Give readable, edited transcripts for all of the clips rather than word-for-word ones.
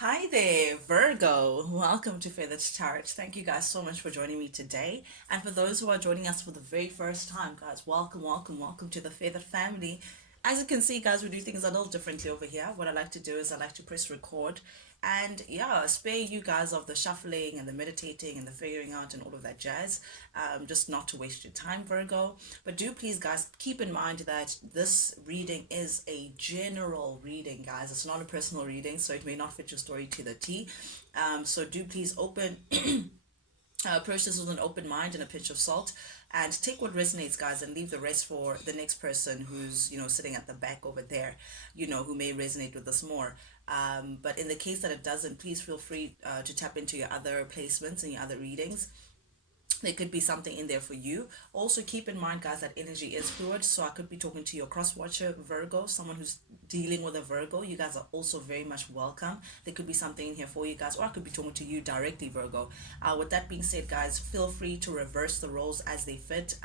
Hi there, Virgo. Welcome to Feathered Tarot. Thank you guys so much for joining me today. And for those who are joining us for the very first time, guys, welcome, welcome, welcome to the Feathered family. As you can see, guys, we do things a little differently over here. What I like to do is I like to press record and yeah, spare you guys of the shuffling and the meditating and the figuring out and all of that jazz. Just not to waste your time, Virgo. But do please, guys, keep in mind that this reading is a general reading, guys. It's not a personal reading, so it may not fit your story to the T. So do please open approach this with an open mind and a pinch of salt, and take what resonates, guys, and leave the rest for the next person who's sitting at the back over there, who may resonate with this more. But in the case that it doesn't, please feel free to tap into your other placements and your other readings. There could be something in there for you. Also keep in mind, guys, that energy is fluid, so I could be talking to your cross watcher Virgo, someone who's dealing with a Virgo. You guys are also very much welcome. There could be something in here for you guys, or I could be talking to you directly, Virgo. With that being said, guys, feel free to reverse the roles as they fit.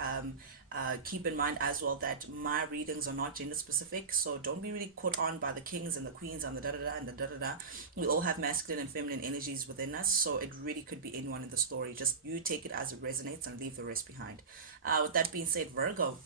Keep in mind as well that my readings are not gender specific, so don't be really caught on by the kings and the queens and the da da da and the da da da. We all have masculine and feminine energies within us, so it really could be anyone in the story. Just you take it as it resonates and leave the rest behind. With that being said, Virgo,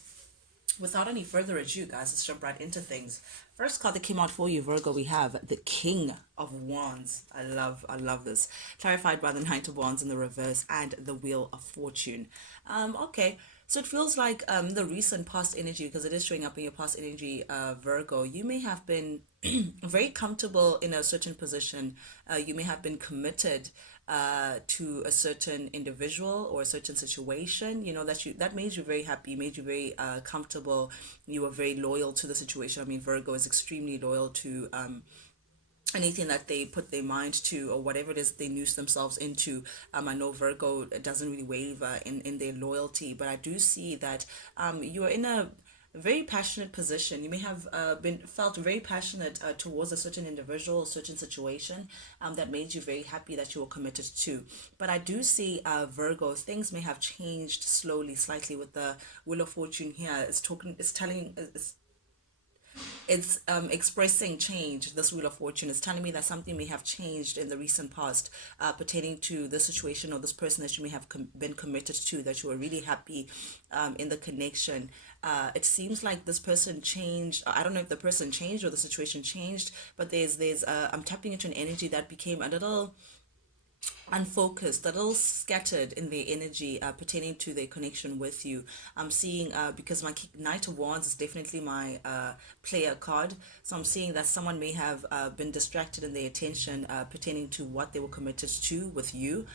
without any further ado, guys, let's jump right into things. First card that came out for you, Virgo, we have the King of Wands. I love this. Clarified by the Knight of Wands in the reverse and the Wheel of Fortune. Okay. So it feels like the recent past energy, because it is showing up in your past energy, Virgo. You may have been very comfortable in a certain position. You may have been committed to a certain individual or a certain situation. That made you very happy, made you very comfortable. You were very loyal to the situation. I mean, Virgo is extremely loyal to anything that they put their mind to, or whatever it is they noose themselves into. I know Virgo doesn't really waver in their loyalty, but I do see that you are in a very passionate position. You may have been felt very passionate towards a certain individual, a certain situation that made you very happy, that you were committed to. But I do see Virgo, things may have changed slowly, slightly with the Wheel of Fortune here. It's expressing change. This Wheel of Fortune is telling me that something may have changed in the recent past pertaining to the situation or this person that you may have been committed to, that you were really happy in the connection. It seems like this person changed. I don't know if the person changed or the situation changed, but there's I'm tapping into an energy that became a little unfocused, a little scattered in their energy pertaining to their connection with you. I'm seeing, because my Knight of Wands is definitely my player card, so I'm seeing that someone may have been distracted in their attention pertaining to what they were committed to with you,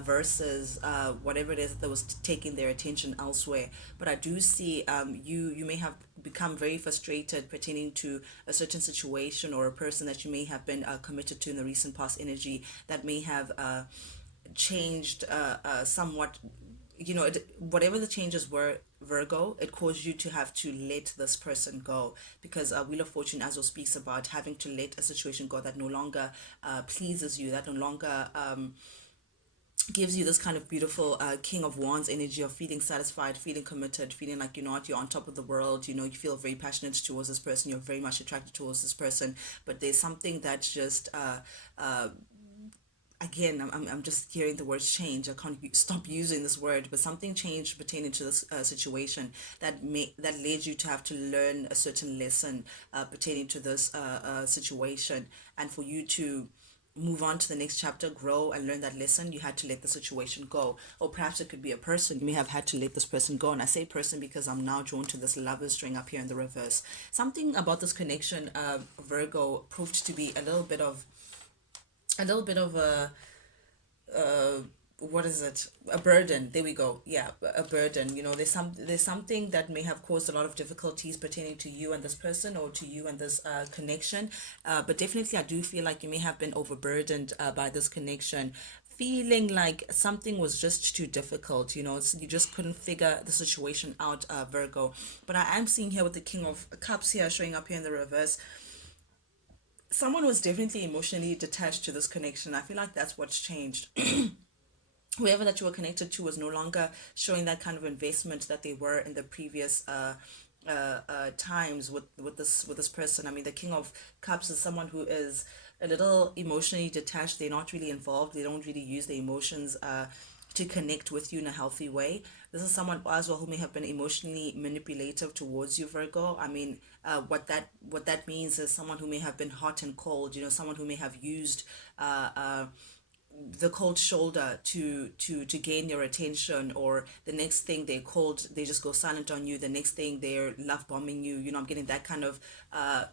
versus whatever it is that was taking their attention elsewhere. But I do see you may have become very frustrated pertaining to a certain situation or a person that you may have been committed to in the recent past energy, that may have changed somewhat. Whatever the changes were, Virgo, it caused you to have to let this person go, because Wheel of Fortune as well speaks about having to let a situation go that no longer pleases you, that no longer gives you this kind of beautiful King of Wands energy of feeling satisfied, feeling committed, feeling like you're on top of the world. You feel very passionate towards this person, you're very much attracted towards this person, but there's something that's just again, I'm just hearing the words change. I can't stop using this word, but something changed pertaining to this situation that led you to have to learn a certain lesson pertaining to this situation, and for you to move on to the next chapter, grow and learn that lesson, you had to let the situation go. Or perhaps it could be a person. You may have had to let this person go, and I say person because I'm now drawn to this Lovers string up here in the reverse. Something about this connection, Virgo, proved to be a little bit of what is it, a burden. There we go. Yeah, a burden. There's something that may have caused a lot of difficulties pertaining to you and this person, or to you and this connection, but definitely I do feel like you may have been overburdened by this connection, feeling like something was just too difficult. You just couldn't figure the situation out, Virgo. But I am seeing here with the King of Cups here showing up here in the reverse, someone was definitely emotionally detached to this connection. I feel like that's what's changed. Whoever that you were connected to was no longer showing that kind of investment that they were in the previous times with this person. I mean, the King of Cups is someone who is a little emotionally detached. They're not really involved. They don't really use their emotions to connect with you in a healthy way. This is someone as well who may have been emotionally manipulative towards you, Virgo. I mean, what that means is someone who may have been hot and cold. Someone who may have used the cold shoulder to gain your attention, or the next thing they called, they just go silent on you. The next thing they're love bombing you. I'm getting that kind of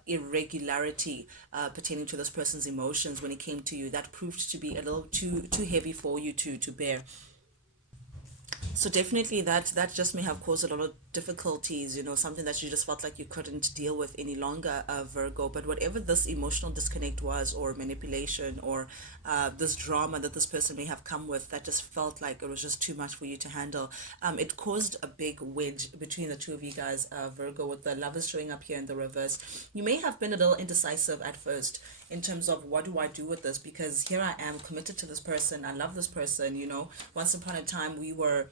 irregularity pertaining to this person's emotions when it came to you, that proved to be a little too heavy for you to bear. So definitely that just may have caused a lot of difficulties, something that you just felt like you couldn't deal with any longer, Virgo. But whatever this emotional disconnect was, or manipulation, or this drama that this person may have come with, that just felt like it was just too much for you to handle. It caused a big wedge between the two of you guys, Virgo, with the lovers showing up here in the reverse. You may have been a little indecisive at first in terms of, what do I do with this? Because here I am committed to this person. I love this person. Once upon a time we were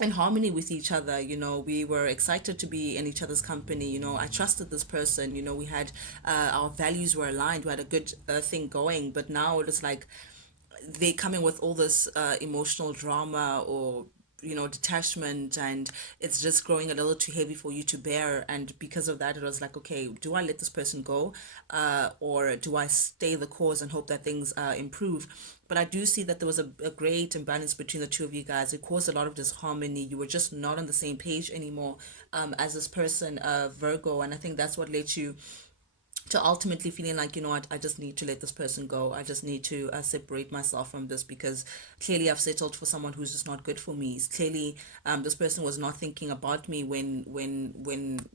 in harmony with each other. We were excited to be in each other's company. I trusted this person. We had our values were aligned. We had a good thing going. But now it's like they coming with all this emotional drama, or detachment, and it's just growing a little too heavy for you to bear. And because of that, it was like, okay, do I let this person go, or do I stay the course and hope that things improve? But I do see that there was a great imbalance between the two of you guys. It caused a lot of disharmony. You were just not on the same page anymore, as this person, Virgo. And I think that's what led you to ultimately feeling like, what, I just need to let this person go. I just need to separate myself from this, because clearly I've settled for someone who's just not good for me. It's clearly, this person was not thinking about me when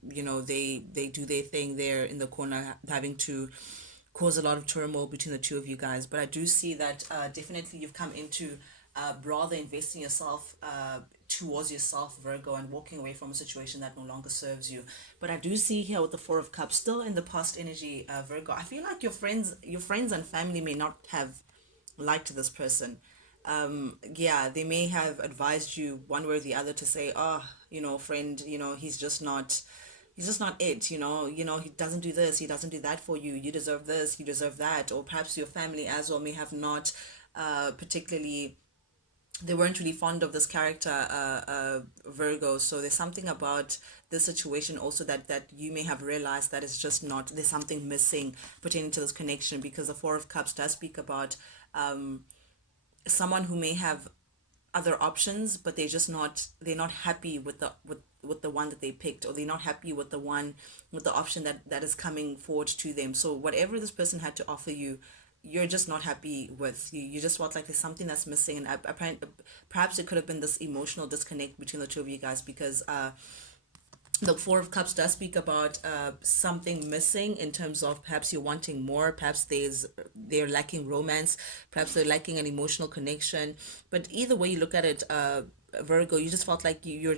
they do their thing there in the corner, having to cause a lot of turmoil between the two of you guys. But I do see that definitely you've come into rather investing yourself towards yourself, Virgo, and walking away from a situation that no longer serves you. But I do see here with the Four of Cups still in the past energy, Virgo. I feel like your friends and family may not have liked this person. Yeah, they may have advised you one way or the other to say, oh, friend, he's just not it. He doesn't do this, he doesn't do that for you. You deserve this, you deserve that. Or perhaps your family as well may have not particularly, they weren't really fond of this character, Virgo. So there's something about this situation also that you may have realized that it's just not, there's something missing pertaining to this connection, because the Four of Cups does speak about someone who may have other options, but they're not happy with the one that they picked, or they're not happy with the one, with the option that is coming forward to them. So whatever this person had to offer you, you're just not happy with. You just felt like there's something that's missing. And apparently, perhaps it could have been this emotional disconnect between the two of you guys, because the Four of Cups does speak about something missing, in terms of perhaps you're wanting more, perhaps they're lacking romance, perhaps they're lacking an emotional connection. But either way you look at it, Virgo, you just felt like you're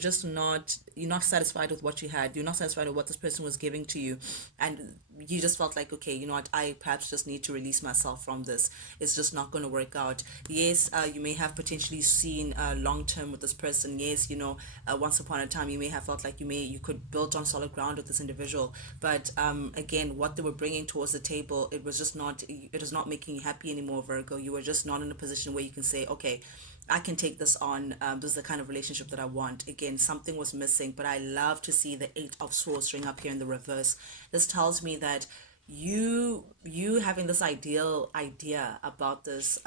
not satisfied with what you had. You're not satisfied with what this person was giving to you, and you just felt like, okay, what, I perhaps just need to release myself from this. It's just not going to work out. Yes, you may have potentially seen long term with this person. Yes, once upon a time you may have felt like you could build on solid ground with this individual. But again, what they were bringing towards the table, it was not making you happy anymore, Virgo. You were just not in a position where you can say, okay, I can take this on. This is the kind of relationship that I want. Again, something was missing, but I love to see the Eight of Swords string up here in the reverse. This tells me that you having this ideal idea about this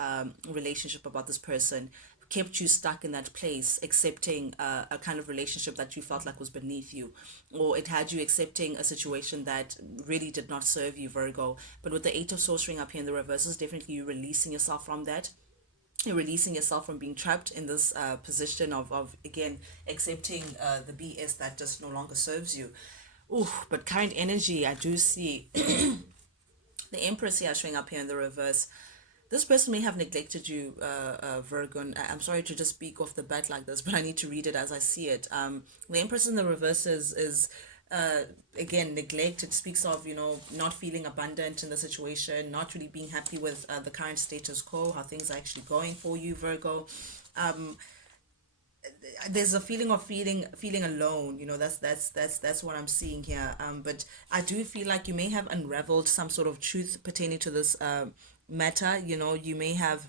relationship, about this person, kept you stuck in that place, accepting a kind of relationship that you felt like was beneath you, or it had you accepting a situation that really did not serve you, Virgo. But with the Eight of Swords string up here in the reverse, is definitely you releasing yourself from that. You're releasing yourself from being trapped in this position of again accepting the BS that just no longer serves you. Ooh, but current energy, I do see the Empress here showing up here in the reverse. This person may have neglected you, Virgo. And I'm sorry to just speak off the bat like this, but I need to read it as I see it. The Empress in the reverse is uh, again, neglect. It speaks of, not feeling abundant in the situation, not really being happy with the current status quo, how things are actually going for you, Virgo. there's a feeling of feeling alone. That's what I'm seeing here. But I do feel like you may have unraveled some sort of truth pertaining to this matter. You may have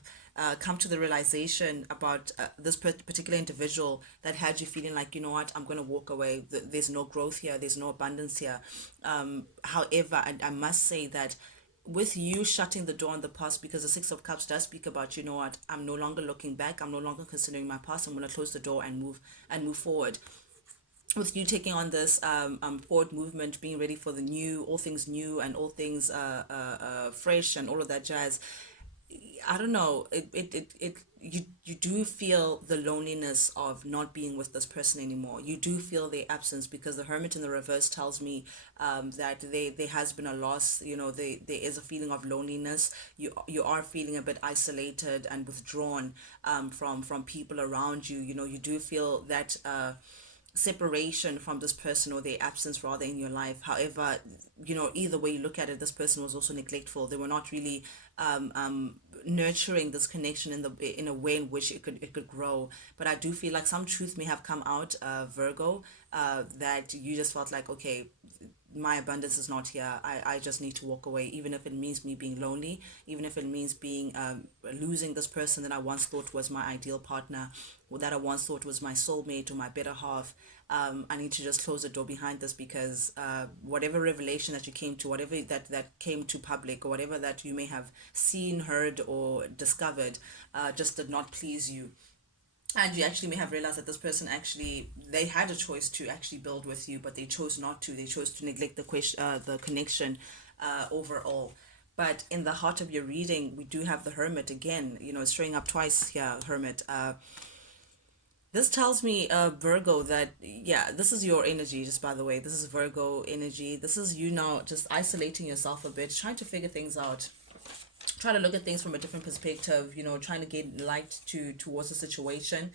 come to the realization about this particular individual that had you feeling like, you know what, I'm going to walk away. There's no growth here, there's no abundance here. However, I must say that with you shutting the door on the past, because the Six of Cups does speak about, you know what, I'm no longer looking back, I'm no longer considering my past, I'm going to close the door and move forward. With you taking on this forward movement, being ready for the new, all things new and all things fresh and all of that jazz, I don't know. You do feel the loneliness of not being with this person anymore. You do feel their absence, because the Hermit in the reverse tells me that there has been a loss. There is a feeling of loneliness. You are feeling a bit isolated and withdrawn from people around you. You do feel that separation from this person, or their absence rather, in your life. However, either way you look at it, this person was also neglectful. They were not really nurturing this connection in a way in which it could grow. But I do feel like some truth may have come out, Virgo, that you just felt like, okay, my abundance is not here. I just need to walk away, even if it means me being lonely, even if it means being losing this person that I once thought was my ideal partner, or that I once thought was my soulmate or my better half. I need to just close the door behind this, because whatever revelation that you came to, whatever that came to public, or whatever that you may have seen, heard, or discovered, just did not please you. And you actually may have realized that this person, actually, they had a choice to actually build with you, but they chose not to. They chose to neglect the connection overall. But in the heart of your reading, we do have the Hermit again. It's showing up twice here, Hermit. This tells me, Virgo, that, yeah, this is your energy, just by the way. This is Virgo energy. This is you now just isolating yourself a bit, trying to figure things out, try to look at things from a different perspective, trying to get light towards the situation.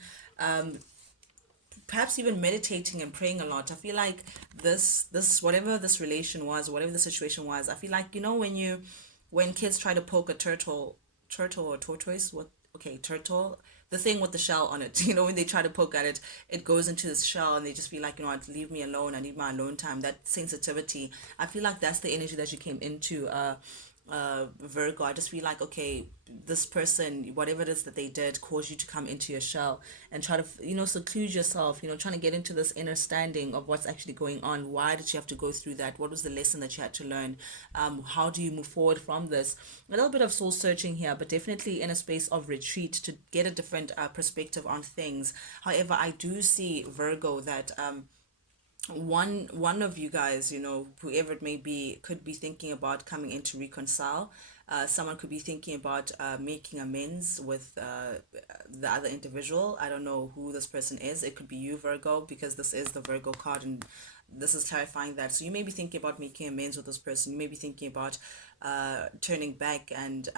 Perhaps even meditating and praying a lot. I feel like this whatever this relation was, whatever the situation was, I feel like, when kids try to poke a turtle or tortoise, what, okay, turtle, the thing with the shell on it, when they try to poke at it, it goes into this shell, and they just feel like, what, leave me alone, I need my alone time. That sensitivity, I feel like that's the energy that you came into, Virgo. I just feel like, okay, this person, whatever it is that they did, caused you to come into your shell and try to, seclude yourself, trying to get into this understanding of what's actually going on. Why did you have to go through that? What was the lesson that you had to learn? How do you move forward from this? A little bit of soul searching here, but definitely in a space of retreat to get a different perspective on things. However, I do see, Virgo, that one of you guys, whoever it may be, could be thinking about coming in to reconcile. Someone could be thinking about making amends with the other individual. I don't know who this person is. It could be you, Virgo, because this is the Virgo card, and this is clarifying that. So you may be thinking about making amends with this person. You may be thinking about turning back and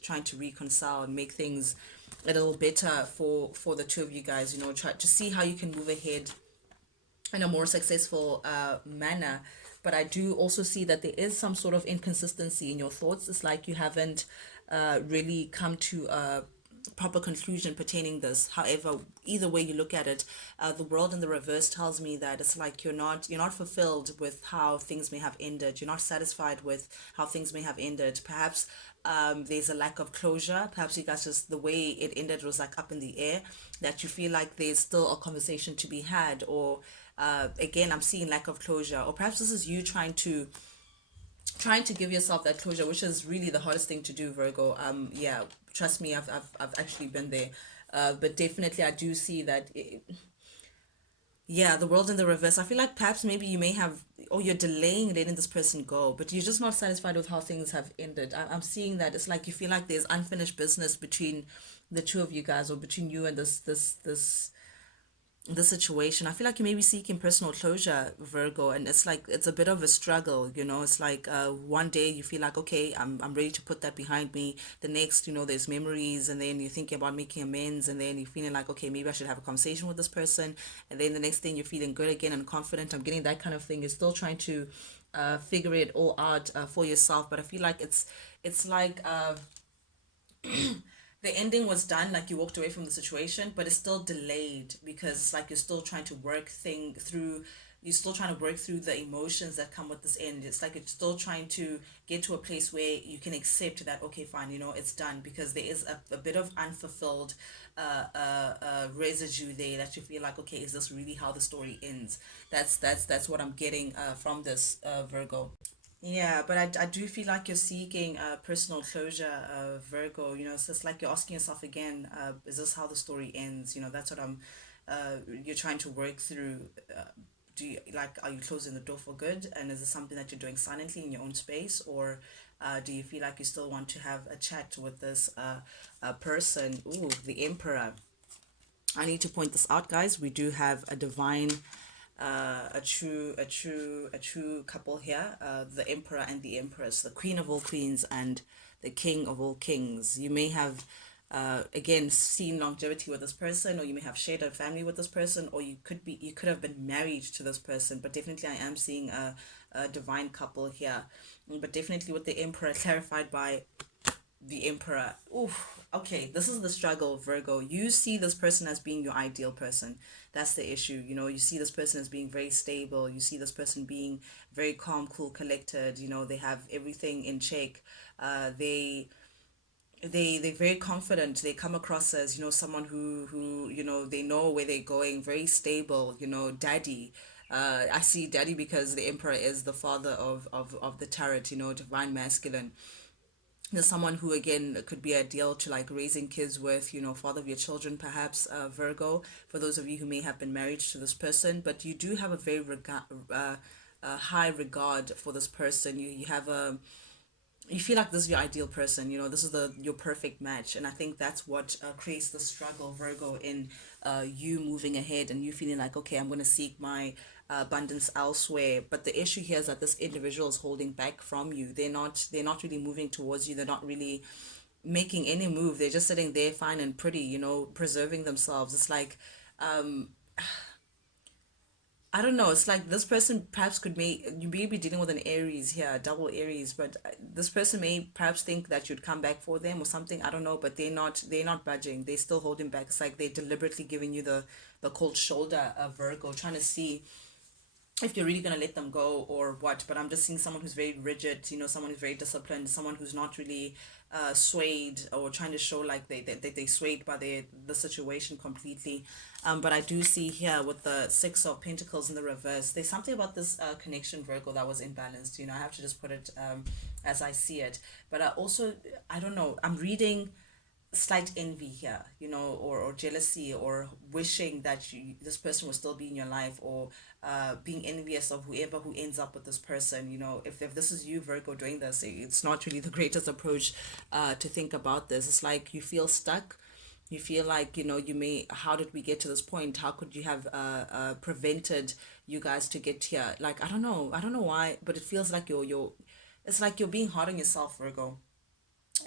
trying to reconcile and make things a little better for the two of you guys. Try to see how you can move ahead in a more successful manner. But I do also see that there is some sort of inconsistency in your thoughts. It's like you haven't really come to a proper conclusion pertaining this. However, either way you look at it, the world in the reverse tells me that it's like you're not fulfilled with how things may have ended. You're not satisfied with how things may have ended. Perhaps there's a lack of closure. Perhaps you guys, just the way it ended was like up in the air, that you feel like there's still a conversation to be had, or again, I'm seeing lack of closure. Or perhaps this is you trying to give yourself that closure, which is really the hardest thing to do, Virgo. Yeah, trust me, I've actually been there. But definitely I do see that yeah, the world in the reverse. I feel like perhaps maybe you may have, or you're delaying letting this person go, but you're just not satisfied with how things have ended. I'm seeing that it's like you feel like there's unfinished business between the two of you guys, or between you and the situation. I feel like you may be seeking personal closure, Virgo, and it's like it's a bit of a struggle. It's like one day you feel like, okay, I'm ready to put that behind me. The next, there's memories, and then you're thinking about making amends, and then you're feeling like, okay, maybe I should have a conversation with this person, and then the next thing you're feeling good again and confident. I'm getting that kind of thing. You're still trying to figure it all out for yourself, but I feel like it's like the ending was done, like you walked away from the situation, but it's still delayed because it's like you're still trying to work thing through, you're still trying to work through the emotions that come with this end. It's like you're still trying to get to a place where you can accept that, okay, fine, it's done, because there is a bit of unfulfilled residue there that you feel like, okay, is this really how the story ends? That's what I'm getting from this, Virgo. Yeah, but I do feel like you're seeking personal closure, Virgo. It's just like you're asking yourself again, is this how the story ends? That's what you're trying to work through. Do you, like, are you closing the door for good? And is it something that you're doing silently in your own space? Or do you feel like you still want to have a chat with this person? Ooh, the Emperor. I need to point this out, guys. We do have a divine, a true couple here. The Emperor and the Empress, the Queen of all queens and the King of all kings. You may have, again, seen longevity with this person, or you may have shared a family with this person, or you could have been married to this person. But definitely, I am seeing a divine couple here. But definitely with the Emperor clarified by the Emperor. Oof. Okay, this is the struggle, Virgo. You see this person as being your ideal person. That's the issue. You see this person as being very stable. You see this person being very calm, cool, collected. They have everything in check. They're very confident. They come across as, someone who they know where they're going. Very stable. Daddy. I see daddy because the Emperor is the father of the tarot. Divine masculine. There's someone who again could be ideal to like raising kids with, father of your children, perhaps, Virgo, for those of you who may have been married to this person. But you do have a very high regard for this person. You have a, you feel like this is your ideal person. This is the your perfect match. And I think that's what creates the struggle, Virgo, in you moving ahead and you feeling like, okay, I'm going to seek my abundance elsewhere. But the issue here is that this individual is holding back from you. They're not really moving towards you. They're not really making any move. They're just sitting there fine and pretty, preserving themselves. It's like, I don't know. It's like this person perhaps you may be dealing with an Aries here, double Aries, but this person may perhaps think that you'd come back for them or something. I don't know, but they're not budging. They're still holding back. It's like they're deliberately giving you the cold shoulder, Virgo, trying to see if you're really going to let them go or what. But I'm just seeing someone who's very rigid, someone who's very disciplined, someone who's not really swayed or trying to show like they swayed by the situation completely. But I do see here with the Six of Pentacles in the reverse, there's something about this connection, Virgo, that was imbalanced. I have to just put it as I see it. But I don't know, I'm reading slight envy here, or jealousy, or wishing that this person will still be in your life, or being envious of whoever who ends up with this person. If this is you, Virgo, doing this, it's not really the greatest approach to think about this. It's like you feel stuck. You feel like, you may, how did we get to this point? How could you have prevented you guys to get here? Like, I don't know why, but it feels like it's like you're being hard on yourself, Virgo.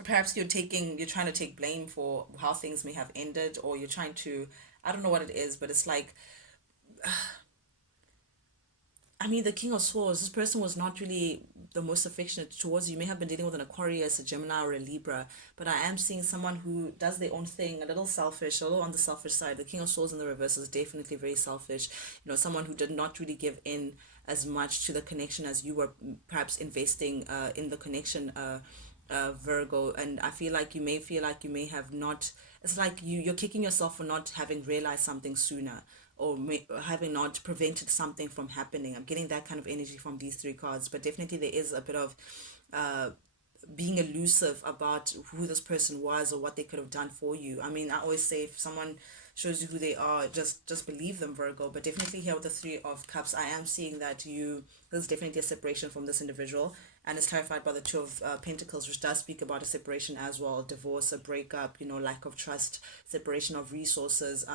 Perhaps you're trying to take blame for how things may have ended, or you're trying to, I don't know what it is, but it's like, I mean, the King of Swords, this person was not really the most affectionate towards you. You may have been dealing with an Aquarius, a Gemini, or a Libra, but I am seeing someone who does their own thing, a little selfish, a little on the selfish side. The King of Swords in the reverse is definitely very selfish. Someone who did not really give in as much to the connection as you were perhaps investing in the connection, Virgo. And I feel like you may have not, it's like you're kicking yourself for not having realized something sooner, or having not prevented something from happening. I'm getting that kind of energy from these three cards, but definitely there is a bit of uh, being elusive about who this person was or what they could have done for you. I mean, I always say if someone shows you who they are, just believe them, Virgo. But definitely here with the Three of Cups, I am seeing that there's definitely a separation from this individual, and it's clarified by the Two of Pentacles, which does speak about a separation as well, divorce, a breakup, lack of trust, separation of resources.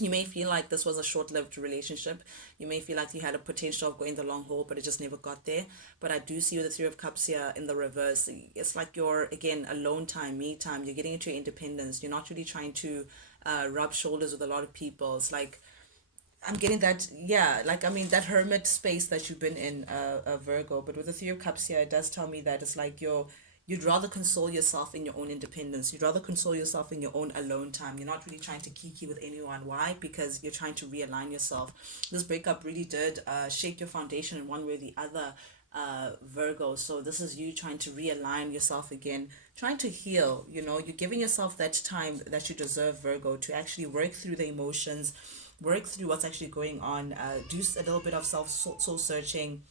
You may feel like this was a short-lived relationship. You may feel like you had a potential of going the long haul, but it just never got there. But I do see with the Three of Cups here in the reverse, it's like you're, again, alone time, me time. You're getting into your independence. You're not really trying to rub shoulders with a lot of people. It's like I'm getting that, yeah, like, I mean, that hermit space that you've been in, Virgo. But with the Three of Cups here, it does tell me that it's like You'd rather console yourself in your own independence. You'd rather console yourself in your own alone time. You're not really trying to kiki with anyone. Why? Because you're trying to realign yourself. This breakup really did shake your foundation in one way or the other, Virgo. So this is you trying to realign yourself again, trying to heal. You know, you're giving yourself that time that you deserve, Virgo, to actually work through the emotions, work through what's actually going on, do a little bit of soul searching,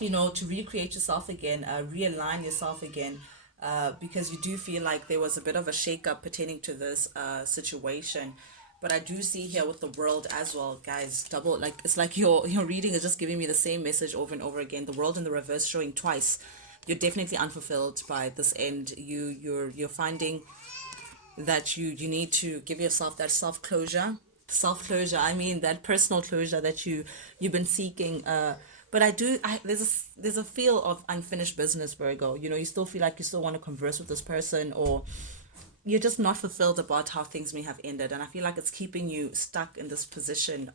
you know, to recreate yourself again, realign yourself again, because you do feel like there was a bit of a shake-up pertaining to this situation. But I do see here with the world as well, guys, double, like it's like your reading is just giving me the same message over and over again. The world in the reverse showing twice. You're definitely unfulfilled by this end. You're finding that you need to give yourself that self closure. I mean, that personal closure that you've been seeking. But there's a feel of unfinished business, Virgo. You know, you still feel like you still want to converse with this person, or you're just not fulfilled about how things may have ended. And I feel like it's keeping you stuck in this position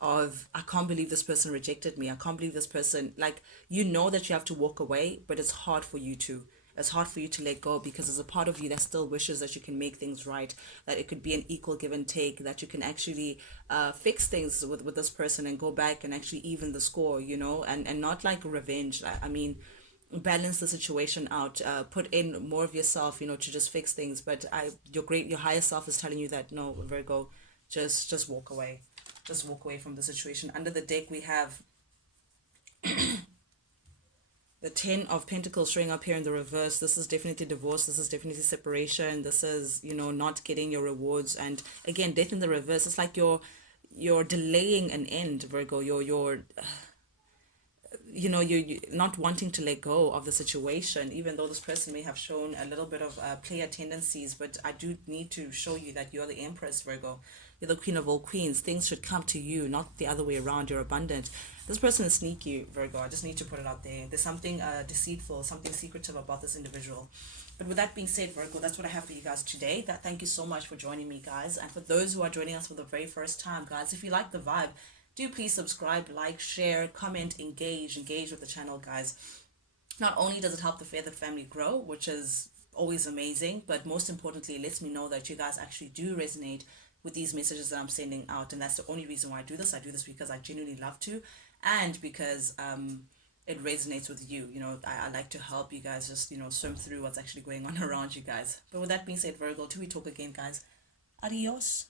of, I can't believe this person rejected me. I can't believe this person, like, you know that you have to walk away, but it's hard for you to. It's hard for you to let go because there's a part of you that still wishes that you can make things right, that it could be an equal give and take, that you can actually fix things with this person and go back and actually even the score, you know, and not like revenge. I mean, balance the situation out, put in more of yourself, you know, to just fix things. But your higher self is telling you that no, Virgo, just walk away, just walk away from the situation. Under the deck we have the 10 of Pentacles showing up here in the reverse. This is definitely divorce, this is definitely separation, this is, you know, not getting your rewards. And again, death in the reverse, it's like you're delaying an end, Virgo. You're you know, you not wanting to let go of the situation, even though this person may have shown a little bit of player tendencies. But I do need to show you that you're the Empress, Virgo. You're the queen of all queens. Things should come to you, not the other way around. You're abundant. This person is sneaky, Virgo. I just need to put it out there. There's something deceitful, something secretive about this individual. But with that being said, Virgo, that's what I have for you guys today. Thank you so much for joining me, guys. And for those who are joining us for the very first time, guys, if you like the vibe, do please subscribe, like, share, comment, engage with the channel, guys. Not only does it help the Feathered family grow, which is always amazing, but most importantly, it lets me know that you guys actually do resonate with these messages that I'm sending out. And that's the only reason why I do this. I do this because I genuinely love to, and because it resonates with you. You know, I like to help you guys just, you know, swim through what's actually going on around you guys. But with that being said, Virgo, till we talk again, guys, adios.